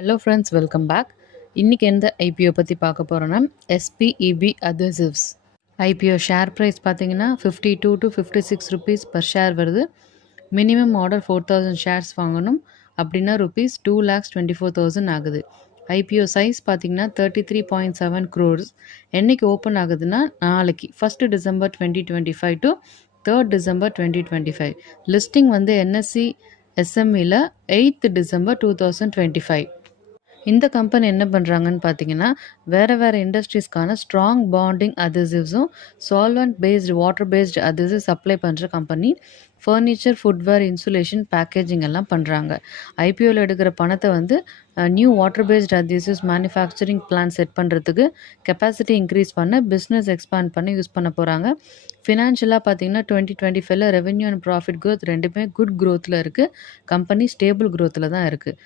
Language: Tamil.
Hello friends, welcome back. இன்றைக்கி எந்த ஐபிஓ பற்றி பார்க்க போகிறோன்னா எஸ்பிஇபி அதர்சிவ்ஸ். ஐபிஓ ஷேர் ப்ரைஸ் பார்த்தீங்கன்னா 52 to 56 rupees per ஷேர் வருது. மினிமம் ஆர்டர் 4000 ஷேர்ஸ் வாங்கணும் அப்படின்னா ₹2,24,000 ஆகுது. ஐபிஓ சைஸ் பார்த்தீங்கன்னா 33.7 crores. என்னைக்கு ஓப்பன் ஆகுதுன்னா நாளைக்கு 1st December 2025 to 3rd December 2025. Listing வந்து என்எஸ்சி எஸ்எம்இல 8th December 2025. இந்த கம்பெனி என்ன பண்ணுறாங்கன்னு பார்த்தீங்கன்னா வேறு இண்டஸ்ட்ரீஸ்க்கான ஸ்ட்ராங் பாண்டிங் அதசிவ்ஸும் solvent based water based adhesive supply பண்ணுற company. Furniture, footwear, insulation, packaging எல்லாம் பண்ணுறாங்க. ஐபிஓவில் எடுக்கிற பணத்தை வந்து new water based adhesives manufacturing plant set பண்ணுறதுக்கு, கெப்பாசிட்டி இன்க்ரீஸ் பண்ண, பிஸ்னஸ் எக்ஸ்பேண்ட் பண்ண யூஸ் பண்ண போகிறாங்க. ஃபினான்ஷியலாக பார்த்தீங்கன்னா 2025 ரெவென்யூ அண்ட் ப்ராஃபிட் க்ரோத் ரெண்டுமே குட் க்ரோத்தில் இருக்குது. கம்பெனி ஸ்டேபிள் க்ரோத்தில் தான் இருக்குது.